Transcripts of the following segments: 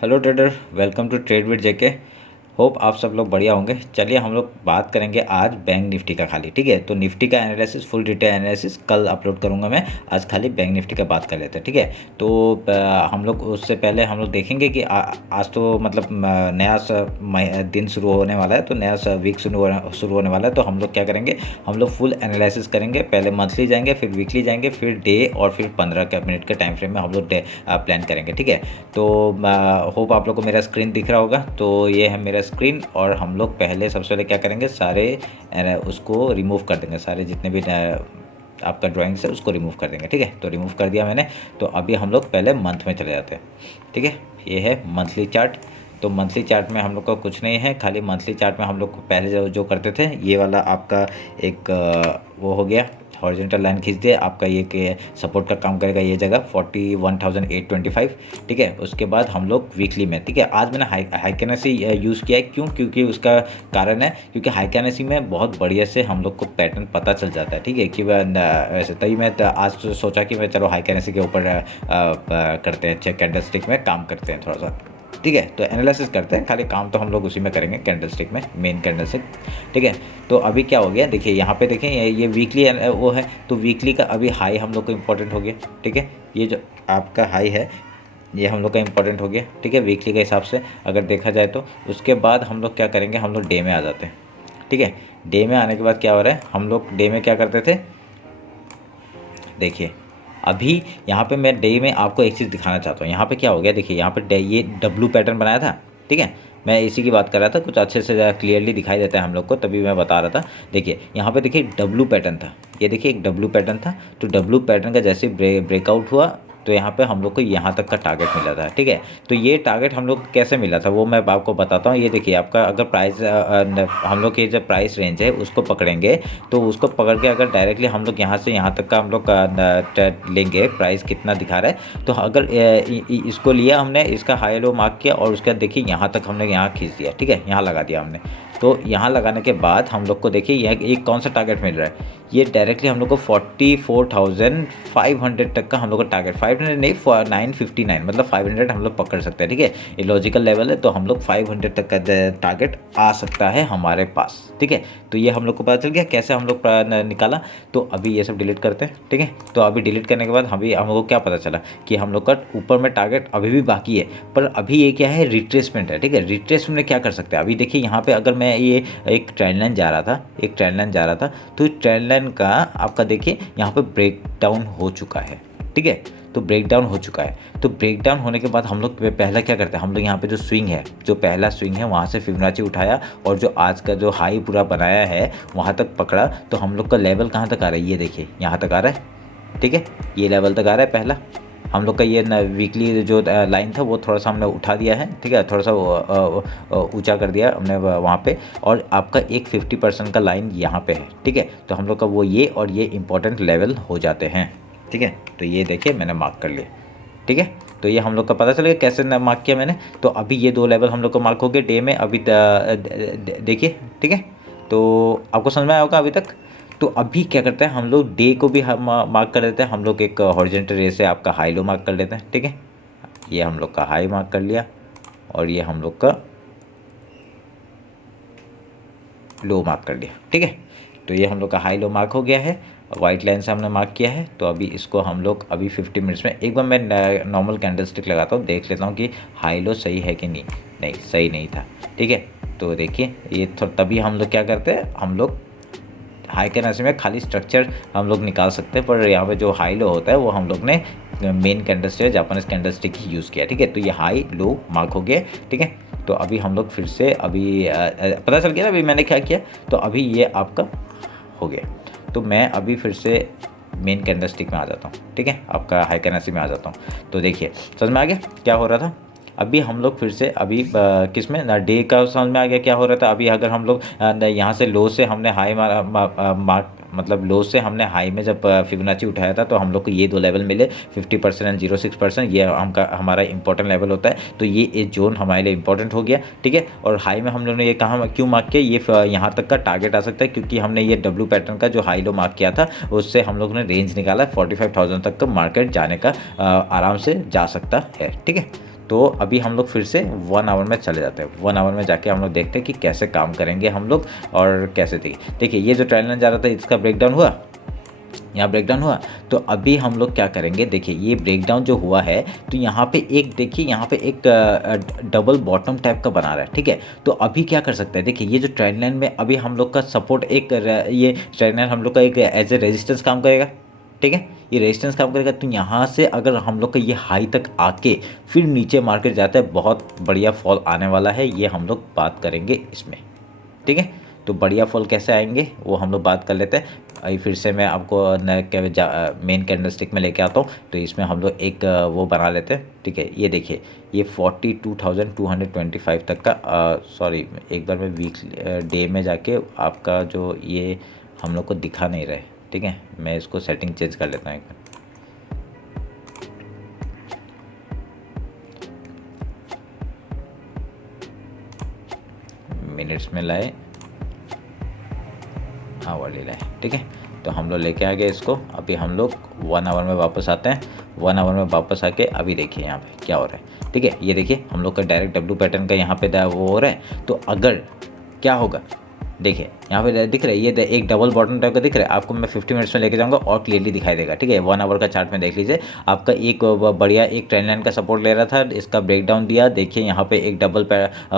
Hello trader, welcome to trade with JK. Hope आप सब लोग बढ़िया होंगे। चलिए हम लोग बात करेंगे आज बैंक निफ्टी का खाली, ठीक है। तो निफ्टी का एनालिसिस, फुल डिटेल एनालिसिस कल अपलोड करूंगा मैं। आज खाली बैंक निफ्टी का बात कर लेते हैं, ठीक है। तो हम लोग उससे पहले हम लोग देखेंगे कि आज तो मतलब नया दिन शुरू होने वाला है, तो नया वीक शुरू होने वाला है। तो हम लोग क्या करेंगे, हम लोग फुल एनालिसिस करेंगे। पहले मंथली जाएंगे, फिर वीकली जाएंगे, फिर डे और फिर 15 मिनट के टाइम फ्रेम में हम लोग प्लान करेंगे, ठीक है। तो होप आप लोग को मेरा स्क्रीन दिख रहा होगा। तो ये है मेरा स्क्रीन और हम लोग पहले सबसे पहले क्या करेंगे, सारे उसको रिमूव कर देंगे। सारे जितने भी आपका ड्राइंग्स है उसको रिमूव कर देंगे, ठीक है। तो रिमूव कर दिया मैंने। तो अभी हम लोग पहले मंथ में चले जाते हैं, ठीक है। ये है मंथली चार्ट। तो मंथली चार्ट में हम लोग का कुछ नहीं है, खाली मंथली चार्ट में हम लोग पहले जो करते थे, ये वाला आपका एक वो हो गया, हॉरिजॉन्टल लाइन खींच दिया आपका, ये सपोर्ट का काम करेगा ये जगह 41,825, ठीक है। उसके बाद हम लोग वीकली में, ठीक है। आज मैंने हाइकेनेसी यूज़ किया है, क्यों? क्योंकि उसका कारण है क्योंकि हाइकेनेसी में बहुत बढ़िया से हम लोग को पैटर्न पता चल जाता है, ठीक है। कि वैसे तभी मैं आज तो सोचा कि मैं चलो हाइकेनेसी के ऊपर करते हैं, चेक कैंडल स्टिक में काम करते हैं थोड़ा सा, ठीक है। तो एनालिसिस करते हैं, खाली काम तो हम लोग उसी में करेंगे, कैंडल स्टिक में, मेन कैंडल स्टिक, ठीक है। तो अभी क्या हो गया, देखिए यहाँ पे देखें, ये वीकली वो है। तो वीकली का अभी हाई हम लोग को इम्पोर्टेंट हो गया, ठीक है। ये जो आपका हाई है ये हम लोग का इम्पोर्टेंट हो गया, ठीक है, वीकली के हिसाब से अगर देखा जाए तो। उसके बाद हम लोग क्या करेंगे, हम लोग डे में आ जाते हैं, ठीक है। डे में आने के बाद क्या हो रहा है, हम लोग डे में क्या करते थे, देखिए अभी यहाँ पे मैं डे में आपको एक चीज़ दिखाना चाहता हूँ। यहाँ पे क्या हो गया, देखिए यहाँ पे ये डब्लू पैटर्न बनाया था, ठीक है। मैं इसी की बात कर रहा था, कुछ अच्छे से ज़्यादा क्लियरली दिखाई देता है हम लोग को, तभी मैं बता रहा था। देखिए यहाँ पे देखिए डब्लू पैटर्न था, ये देखिए एक डब्लू पैटर्न था। तो डब्लू पैटर्न का जैसे ब्रेकआउट हुआ, तो यहाँ पे हम लोग को यहाँ तक का टारगेट मिला था, ठीक है। तो ये टारगेट हम लोग कैसे मिला था वो मैं आपको बताता हूँ। ये देखिए आपका अगर प्राइस हम लोग की जो प्राइस रेंज है उसको पकड़ेंगे, तो उसको पकड़ के अगर डायरेक्टली हम लोग यहाँ से यहाँ तक का हम लोग लेंगे, प्राइस कितना दिखा रहा है। तो अगर इसको लिया हमने, इसका हाई लो मार्क किया और उसका देखिए यहाँ तक हमने यहाँ खींच दिया, ठीक है, यहाँ लगा दिया हमने। तो यहाँ लगाने के बाद हम लोग को देखिए यह एक कौन सा टारगेट मिल रहा है, ये डायरेक्टली हम लोग को 44,500 तक का हम लोग का टारगेट, 500 नहीं 959, मतलब 500 हम लोग पकड़ सकते हैं, ठीक है। ये लॉजिकल लेवल है, तो हम लोग 500 तक का टारगेट आ सकता है हमारे पास, ठीक है। तो ये हम लोग को पता चल गया कैसे हम लोग निकाला। तो अभी ये सब डिलीट करते हैं, ठीक है। तो अभी डिलीट करने के बाद अभी हम लोग को क्या पता चला कि हम लोग का ऊपर में टारगेट अभी भी बाकी है, पर अभी ये क्या है, रिट्रेसमेंट है, ठीक है। रिट्रेसमेंट में क्या कर सकते हैं, अभी देखिए यहाँ पे अगर मैं ये एक ट्रेंड लाइन जा रहा था, तो ट्रेंड लाइन का आपका देखिए यहाँ पे ब्रेक डाउन हो चुका है, ठीक है। तो ब्रेक डाउन हो चुका है। तो ब्रेक डाउन होने के बाद हम लोग पहला क्या करते हैं, हम लोग यहाँ पे जो स्विंग है, जो पहला स्विंग है वहाँ से फिबोनाची उठाया और जो आज का जो हाई पूरा बनाया है वहाँ तक पकड़ा। तो हम लोग का लेवल कहाँ तक आ रहा है, ये देखिए यहाँ तक आ रहा है, ठीक है। ये लेवल तक आ रहा है पहला हम लोग का। ये वीकली जो लाइन था वो थोड़ा सा हमने उठा दिया है, ठीक है, थोड़ा सा ऊंचा कर दिया हमने वहाँ पे। और आपका एक 50% का लाइन यहाँ पे है, ठीक है। तो हम लोग का वो ये और ये इंपॉर्टेंट लेवल हो जाते हैं, ठीक है। तो ये देखिए मैंने मार्क कर लिया, ठीक है। तो ये हम लोग का पता चलेगा कैसे मार्क किया मैंने। तो अभी ये दो लेवल हम लोग को मार्क हो गए डे में, अभी देखिए, ठीक है। तो आपको समझ में आया होगा अभी तक। तो अभी क्या करते हैं, हम लोग डे को भी मार्क कर देते हैं। हम लोग एक हॉरिजॉन्टल रे से आपका हाई लो मार्क कर लेते हैं, ठीक है। ये हम लोग का हाई मार्क कर लिया और ये हम लोग का लो मार्क कर लिया, ठीक है। तो ये हम लोग का हाई लो मार्क हो गया है, वाइट लाइन से हमने मार्क किया है। तो अभी इसको हम लोग अभी 50 मिनट्स में एक बार मैं नॉर्मल कैंडल स्टिक लगाता हूँ, देख लेता हूँ कि हाई लो सही है कि नहीं। नहीं सही नहीं था, ठीक है। तो देखिए ये तभी हम लोग क्या करते हैं, हम लोग हाई कैंडल में खाली स्ट्रक्चर हम लोग निकाल सकते हैं, पर यहाँ पे जो हाई लो होता है वो हम लोग ने main candle stick, Japanese candle stick ही यूज़ किया, ठीक है। तो ये हाई लो मार्क हो गया, ठीक है। तो अभी हम लोग फिर से अभी पता चल गया ना अभी मैंने क्या किया। तो अभी ये आपका हो गया। तो मैं अभी फिर से मेन कैंडल स्टिक में आ जाता हूँ, ठीक है, आपका हाई कैंडल में आ जाता हूँ। तो देखिए समझ में आ गया क्या हो रहा था। अभी हम लोग फिर से अभी किस में ना डे का समझ में आ गया क्या हो रहा था। अभी अगर हम लोग यहाँ से लो से हमने हाई मार्क मतलब लो से हमने हाई में जब फिबोनाची उठाया था, तो हम लोग को ये दो लेवल मिले 50% एंड 06%। ये हमारा इंपॉर्टेंट लेवल होता है। तो ये जोन हमारे लिए इंपॉर्टेंट हो गया, ठीक है। और हाई में हम लोगों ने ये कहाँ क्यों मार्क किया, ये यहाँ तक का टारगेट आ सकता है, क्योंकि हमने ये डब्ल्यू पैटर्न का जो हाई लो मार्क किया था उससे हम लोगों ने रेंज निकाला 45,000 तक का मार्केट जाने का आराम से जा सकता है, ठीक है। तो अभी हम लोग फिर से 1 आवर में चले जाते हैं। 1 आवर में जाके हम लोग देखते हैं कि कैसे काम करेंगे हम लोग और कैसे देखिए ये जो ट्रेंड लाइन जा रहा था इसका ब्रेकडाउन हुआ, यहाँ ब्रेकडाउन हुआ। तो अभी हम लोग क्या करेंगे, देखिए ये ब्रेकडाउन जो हुआ है तो यहाँ पे एक देखिए यहाँ पे एक डबल बॉटम टाइप का बना रहा है, ठीक है। तो अभी क्या कर सकते हैं, देखिए ये जो ट्रेंड लाइन में अभी हम लोग का सपोर्ट एक ये ट्रेंड लाइन हम लोग का एक एज ए रेजिस्टेंस काम करेगा, ठीक है। ये रेजिस्टेंस काम करेगा तो यहाँ से अगर हम लोग का ये हाई तक आके फिर नीचे मार्केट जाता है, बहुत बढ़िया फॉल आने वाला है, ये हम लोग बात करेंगे इसमें, ठीक है। तो बढ़िया फॉल कैसे आएंगे वो हम लोग बात कर लेते हैं। अभी फिर से मैं आपको मेन कैंडलस्टिक में लेके आता हूँ। तो इसमें हम लोग एक वो बना लेते हैं, ठीक है। ये देखिए ये 42,225 तक का सॉरी एक बार मैं वीक डे में जाके आपका जो ये हम लोग को दिखा नहीं रहा है, ठीक है। मैं इसको सेटिंग चेंज कर लेता हूँ एक बार। मिनट्स में लाए, हाँ वाली लाए, ठीक है। तो हम लोग लेके आ गए इसको। अभी हम लोग 1 आवर में वापस आते हैं। 1 आवर में वापस आके अभी देखिए यहाँ पे क्या हो रहा है, ठीक है। ये देखिए हम लोग का डायरेक्ट डब्ल्यू पैटर्न का यहाँ पे वो हो रहा है। तो अगर क्या होगा, देखिए यहाँ पे दिख रहा है ये एक डबल बॉटम टाइप का दिख रहा है आपको। मैं 50 मिनट्स में लेके जाऊँगा और क्लियरली दिखाई देगा, ठीक है। 1 आवर का चार्ट में देख लीजिए, आपका एक बढ़िया एक ट्रेंड लाइन का सपोर्ट ले रहा था, इसका ब्रेकडाउन दिया, देखिए यहाँ पे एक डबल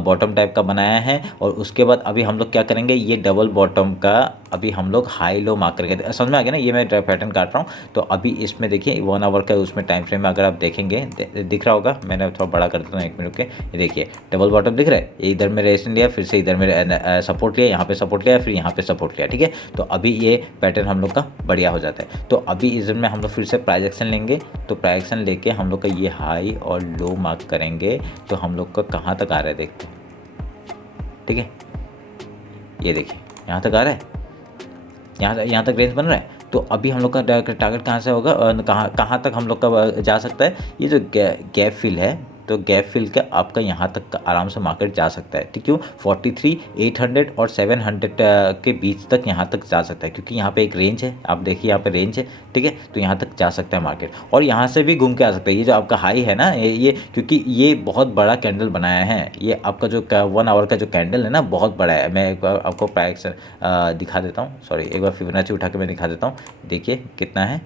बॉटम टाइप का बनाया है। और उसके बाद अभी हम लोग क्या करेंगे, ये डबल बॉटम का अभी हम लोग हाई लो मार्क करके, समझ में आ गया ना, ये मैं पैटर्न काट रहा हूँ। तो अभी इसमें देखिए 1 आवर का उसमें टाइम फ्रेम में अगर आप देखेंगे दिख रहा होगा, मैंने थोड़ा बड़ा कर देता हूँ 1 मिनट के। ये देखिए डबल बॉटम दिख रहा है, इधर में रेजिस्टेंस लिया, फिर से इधर में सपोर्ट लिया, यहाँ पे सपोर्ट लिया, फिर यहाँ पे सपोर्ट लिया, ठीक है। तो अभी ये पैटर्न हम लोग का बढ़िया हो जाता है। तो अभी इसमें हम लोग फिर से प्राइस एक्शन लेंगे। तो प्राइस एक्शन लेके हम लोग का ये हाई और लो मार्क करेंगे। तो हम लोग का कहाँ तक आ रहा है देखते हैं, ठीक है। ये देखिए यहाँ तक आ रहा है, यहाँ तक रेंज बन रहा है। तो अभी हम लोग का टारगेट कहाँ से होगा, कहाँ तक हम लोग का जा सकता है। ये जो गैप फिल है, तो गैप फिल का आपका यहाँ तक का आराम से मार्केट जा सकता है, ठीक। क्यों 43,800 और 700 के बीच तक यहाँ तक जा सकता है, क्योंकि यहाँ पे एक रेंज है, आप देखिए यहाँ पे रेंज है, ठीक है। तो यहाँ तक जा सकता है मार्केट और यहाँ से भी घूम के आ सकता है। ये जो आपका हाई है ना, ये क्योंकि ये बहुत बड़ा कैंडल बनाया है, ये आपका जो 1 आवर का जो कैंडल है ना बहुत बड़ा है। मैं एक बार आपको प्राइस दिखा देता हूँ, सॉरी एक बार फिबोनाची उठा के मैं दिखा देता हूँ। देखिए कितना है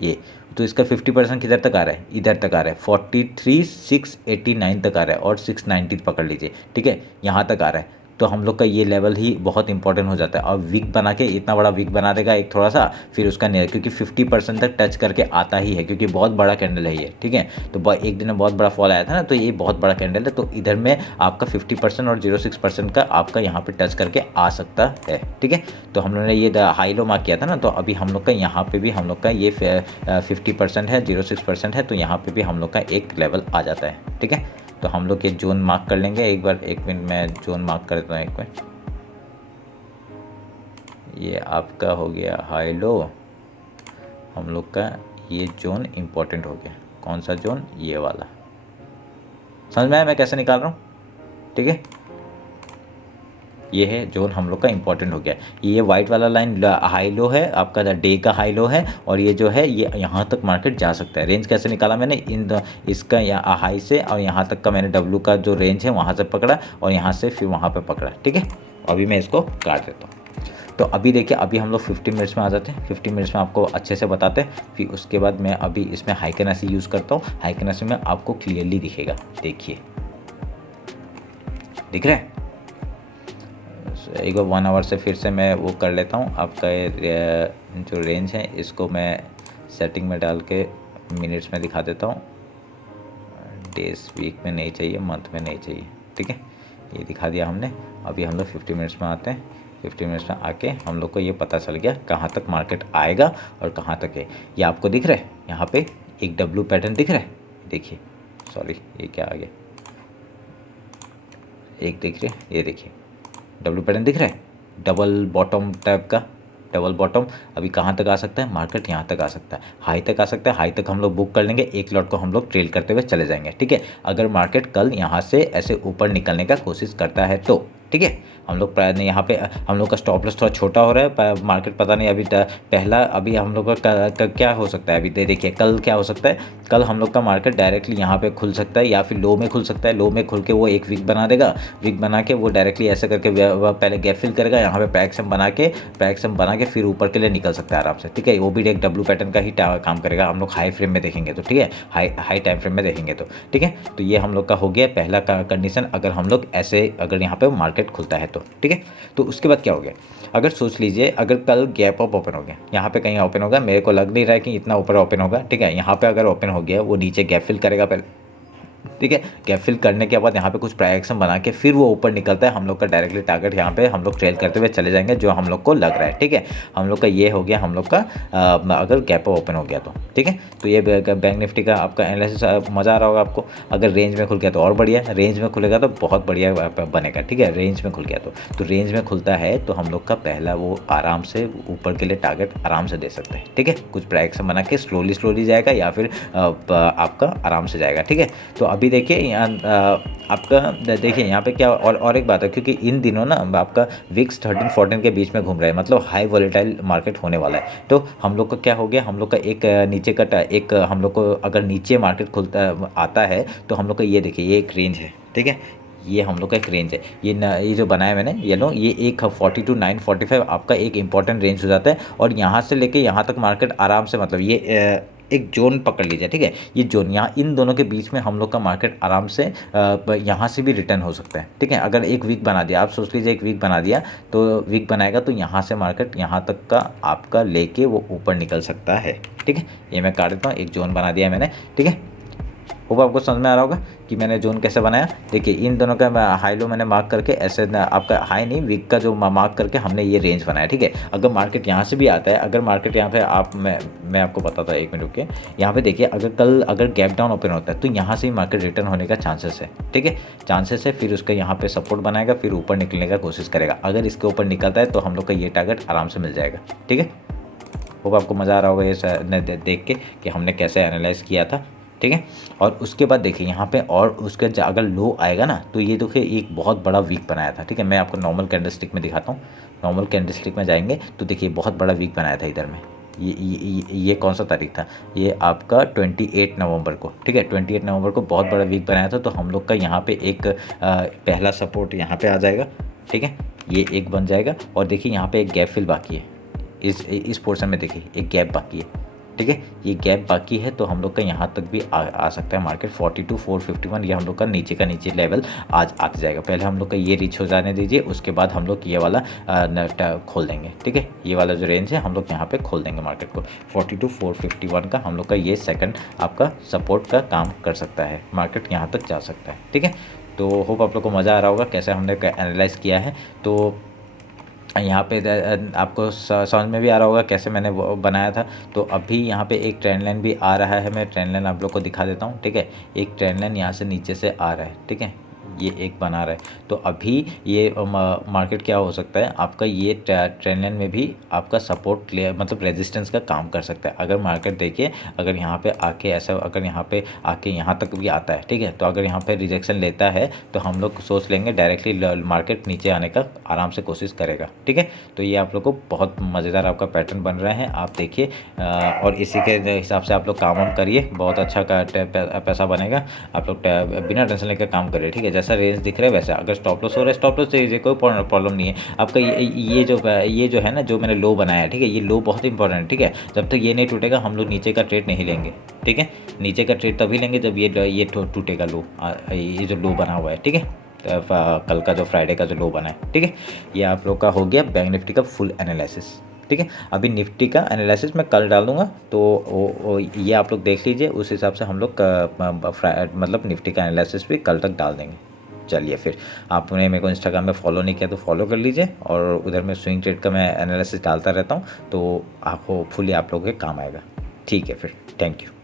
ये, तो इसका 50% किधर तक आ रहा है, इधर तक आ रहा है, 43,689 तक आ रहा है और 690 पकड़ लीजिए, ठीक है। यहाँ तक आ रहा है। तो हम लोग का ये लेवल ही बहुत इंपॉर्टेंट हो जाता है। और वीक बना के इतना बड़ा वीक बना देगा एक थोड़ा सा, फिर उसका नहीं, क्योंकि 50% तक टच करके आता ही है, क्योंकि बहुत बड़ा कैंडल है ये, ठीक है। तो एक दिन में बहुत बड़ा फॉल आया था ना, तो ये बहुत बड़ा कैंडल है। तो इधर में आपका 50% और 0.6% का आपका यहाँ पे टच करके आ सकता है, ठीक है। तो हम लोगों ने ये हाई लो मार्क किया था ना, तो अभी हम लोग का यहाँ पे भी हम लोग का ये 50% है, 0.6% है। तो यहाँ पे भी हम लोग का एक लेवल आ जाता है, ठीक है। तो हम लोग ये जोन मार्क कर लेंगे एक बार, 1 मिनट में जोन मार्क कर देता हूँ 1 मिनट। ये आपका हो गया हाई लो, हम लोग का ये जोन इंपॉर्टेंट हो गया। कौन सा जोन, ये वाला, समझ में आया मैं कैसे निकाल रहा हूँ, ठीक है। ये है जोन हम लोग का इंपॉर्टेंट हो गया। ये वाइट वाला लाइन हाई लो है आपका, डे का हाई लो है। और ये जो है ये यहाँ तक मार्केट जा सकता है। रेंज कैसे निकाला मैंने, इसका यहाँ हाई से और यहाँ तक का मैंने डब्ल्यू का जो रेंज है वहाँ से पकड़ा और यहाँ से फिर वहाँ पे पकड़ा, ठीक है। अभी मैं इसको काट देता हूँ। तो अभी देखिए अभी हम लोग 50 मिनट्स में आ जाते हैं। 50 मिनट्स में आपको अच्छे से बताते हैं। फिर उसके बाद मैं अभी इसमें हाई कैनेसी यूज़ करता हूँ। हाई कैनेसी में आपको क्लियरली दिखेगा, देखिए दिख रहा है। एक बार 1 आवर से फिर से मैं वो कर लेता हूँ। आपका जो रेंज है इसको मैं सेटिंग में डाल के मिनट्स में दिखा देता हूँ। डेज वीक में नहीं चाहिए, मंथ में नहीं चाहिए, ठीक है। ये दिखा दिया हमने। अभी हम लोग 50 मिनट्स में आते हैं। 50 मिनट्स में आके हम लोग को ये पता चल गया कहाँ तक मार्केट आएगा और कहाँ तक है। ये आपको दिख रहा है, यहाँ पे एक डब्ल्यू पैटर्न दिख रहा है, देखिए, सॉरी ये क्या आ गया, एक दिख रहे, ये देखिए डब्ल्यू पैटर्न दिख रहा है, डबल बॉटम टाइप का, डबल बॉटम। अभी कहाँ तक आ सकता है मार्केट, यहाँ तक आ सकता है, हाई तक आ सकता है। हाई तक हम लोग बुक कर लेंगे, एक लॉट को हम लोग ट्रेल करते हुए चले जाएंगे, ठीक है। अगर मार्केट कल यहाँ से ऐसे ऊपर निकलने का कोशिश करता है तो, ठीक है। हम लोग प्राय यहाँ पे हम लोग का स्टॉप लॉस थोड़ा छोटा हो रहा है, मार्केट पता नहीं अभी पहला अभी हम लोग का क्या हो सकता है, अभी देखिए कल क्या हो सकता है। कल हम लोग का मार्केट डायरेक्टली यहाँ पे खुल सकता है या फिर लो में खुल सकता है। लो में खुल के वो एक वीक बना देगा, वीक बना के वो डायरेक्टली ऐसे करके पहले गैप फिल करेगा, यहाँ पे प्राइक्सम बना के फिर ऊपर के लिए निकल सकता है आराम से, ठीक है। वो भी एक डब्ल्यू पैटर्न का ही काम करेगा, हम लोग हाई फ्रेम में देखेंगे तो, ठीक है, हाई टाइम फ्रेम में देखेंगे तो, ठीक है। तो ये हम लोग का हो गया पहला कंडीशन, अगर हम लोग ऐसे अगर यहाँ पे मार्केट खुलता है तो, ठीक है। तो उसके बाद क्या हो गया, अगर सोच लीजिए अगर कल गैप अप ओपन हो गया, यहाँ पे कहीं ओपन होगा, मेरे को लग नहीं रहा है कि इतना ऊपर ओपन होगा, ठीक है। यहाँ पे अगर ओपन हो गया, वो नीचे गैप फिल करेगा पहले, ठीक है। गैप फिल करने के बाद यहाँ पे कुछ प्राइस एक्शन बना के फिर वो ऊपर निकलता है, हम लोग का डायरेक्टली टारगेट यहाँ पे हम लोग ट्रेल करते हुए चले जाएंगे, जो हम लोग को लग रहा है, ठीक है। हम लोग का ये हो गया, हम लोग का अगर गैप ओपन हो गया तो, ठीक है। तो ये बैंक निफ्टी का आपका एनालिसिस मज़ा आ रहा होगा आपको। अगर रेंज में खुल गया तो और बढ़िया, रेंज में खुलेगा तो बहुत बढ़िया बनेगा, ठीक है। रेंज में खुल गया तो रेंज में खुलता है तो हम लोग का पहला वो आराम से ऊपर के लिए टारगेट आराम से दे सकते हैं, ठीक है। कुछ प्राइस एक्शन बना के स्लोली जाएगा या फिर आपका आराम से जाएगा, ठीक है। तो अभी देखिए आपका देखिए यहाँ पे क्या और एक बात है, क्योंकि इन दिनों ना आपका विक्स 13-14 के बीच में घूम रहा है, मतलब हाई वॉलेटाइल मार्केट होने वाला है। तो हम लोग का क्या हो गया, हम लोग का एक नीचे का एक हम लोग को अगर नीचे मार्केट खुलता आता है तो हम लोग का ये देखिए ये एक रेंज है, ठीक है। ये हम लोग का एक रेंज है, ये जो बनाया मैंने येलो, ये एक 42 945 आपका एक इंपॉर्टेंट रेंज हो जाता है। और यहाँ से लेके यहाँ तक मार्केट आराम से, मतलब ये एक जोन पकड़ लीजिए, ठीक है। ये जोन यहाँ इन दोनों के बीच में हम लोग का मार्केट आराम से यहाँ से भी रिटर्न हो सकता है, ठीक है। अगर एक वीक बना दिया, आप सोच लीजिए एक वीक बना दिया, तो वीक बनाएगा तो यहाँ से मार्केट यहाँ तक का आपका लेके वो ऊपर निकल सकता है, ठीक है। ये मैं काट देता हूँ, एक जोन बना दिया है मैंने, ठीक है। होप आपको समझ में आ रहा होगा कि मैंने जोन कैसे बनाया। देखिए इन दोनों का हाई लो मैंने मार्क करके ऐसे आपका हाई नहीं, वीक का जो मार्क करके हमने ये रेंज बनाया, ठीक है। अगर मार्केट यहाँ से भी आता है, अगर मार्केट यहाँ पे मैं आपको बताता हूँ, एक मिनट रुकिए। यहाँ पे देखिए अगर गैप डाउन ओपन होता है तो यहाँ से ही मार्केट रिटर्न होने का चांसेस है, ठीक है, चांसेस है। फिर उसका यहाँ पे सपोर्ट बनाएगा, फिर ऊपर निकलने का कोशिश करेगा। अगर इसके ऊपर निकलता है तो हम लोग का ये टारगेट आराम से मिल जाएगा, ठीक है। होप आपको मज़ा आ रहा होगा ये देख के कि हमने कैसे एनालाइज किया था, ठीक है। और उसके बाद देखिए यहाँ पे और उसके अगर लो आएगा ना, तो ये देखिए एक बहुत बड़ा वीक बनाया था, ठीक है। मैं आपको नॉर्मल कैंडलस्टिक में दिखाता हूँ। नॉर्मल कैंडलस्टिक में जाएंगे तो देखिए बहुत बड़ा वीक बनाया था इधर में। ये कौन सा तारीख था, ये आपका 28 नवंबर को, ठीक है। 28 नवंबर को बहुत बड़ा वीक बनाया था। तो हम लोग का यहाँ पे एक पहला सपोर्ट यहाँ पे आ जाएगा, ठीक है। ये एक बन जाएगा और देखिए यहाँ पे एक गैप फिल बाकी है, इस पोर्शन में देखिए एक गैप बाकी है, ठीक है। ये गैप बाकी है तो हम लोग का यहाँ तक भी आ सकता है मार्केट 42,451, ये हम लोग का नीचे लेवल आज आते जाएगा। पहले हम लोग का ये रीच हो जाने दीजिए, उसके बाद हम लोग ये वाला खोल देंगे, ठीक है। ये वाला जो रेंज है हम लोग यहाँ पे खोल देंगे मार्केट को 42,451 का। हम लोग का ये सेकंड आपका सपोर्ट का काम कर सकता है, मार्केट यहाँ तक जा सकता है, ठीक है। तो होप आप लोग को मज़ा आ रहा होगा कैसे हमने एनालाइज किया है। तो यहाँ पे आपको समझ में भी आ रहा होगा कैसे मैंने वो बनाया था। तो अभी यहाँ पे एक ट्रेंड लाइन भी आ रहा है, मैं ट्रेंड लाइन आप लोग को दिखा देता हूँ, ठीक है। एक ट्रेंड लाइन यहाँ से नीचे से आ रहा है, ठीक है, ये एक बना रहा है। तो अभी ये मार्केट क्या हो सकता है आपका, ये ट्रेंड लाइन में भी आपका सपोर्ट मतलब रेजिस्टेंस का काम कर सकता है। अगर मार्केट देखिए अगर यहाँ पे आके ऐसा, अगर यहाँ पे आके यहाँ तक भी आता है, ठीक है, तो अगर यहाँ पे रिजेक्शन लेता है तो हम लोग सोच लेंगे डायरेक्टली मार्केट नीचे आने का आराम से कोशिश करेगा, ठीक है। तो ये आप लोग को बहुत मज़ेदार आपका पैटर्न बन रहा है, आप देखिए और इसी के हिसाब से आप लोग काम ऑन करिए, बहुत अच्छा पैसा बनेगा। आप लोग बिना टेंशन लेकर काम करिए, ठीक है। जैसा रेंज दिख रहा है वैसा, अगर स्टॉप लॉस हो रहा है स्टॉप लॉस दीजिए, कोई प्रॉब्लम नहीं है आपका। ये जो है ना, जो मैंने लो बनाया है, ठीक है, ये लो बहुत इंपॉर्टेंट है, ठीक है। जब तक ये नहीं टूटेगा हम लोग नीचे का ट्रेड नहीं लेंगे, ठीक है। नीचे का ट्रेड तभी लेंगे जब ये टूटेगा लो, ये जो लो बना हुआ है, ठीक है, कल का जो फ्राइडे का जो लो बना है, ठीक है। ये आप लोग का हो गया बैंक निफ्टी का फुल एनालिसिस, ठीक है। अभी निफ्टी का एनालिसिस मैं कल डाल दूंगा, तो ये आप लोग देख लीजिए, उस हिसाब से हम लोग मतलब निफ्टी का एनालिसिस भी कल तक डाल देंगे। चलिए फिर, आपने मेरे को इंस्टाग्राम में फॉलो नहीं किया तो फॉलो कर लीजिए, और उधर में स्विंग ट्रेड का मैं एनालिसिस डालता रहता हूँ, तो आपको होपफुली आप लोगों के काम आएगा, ठीक है। फिर थैंक यू।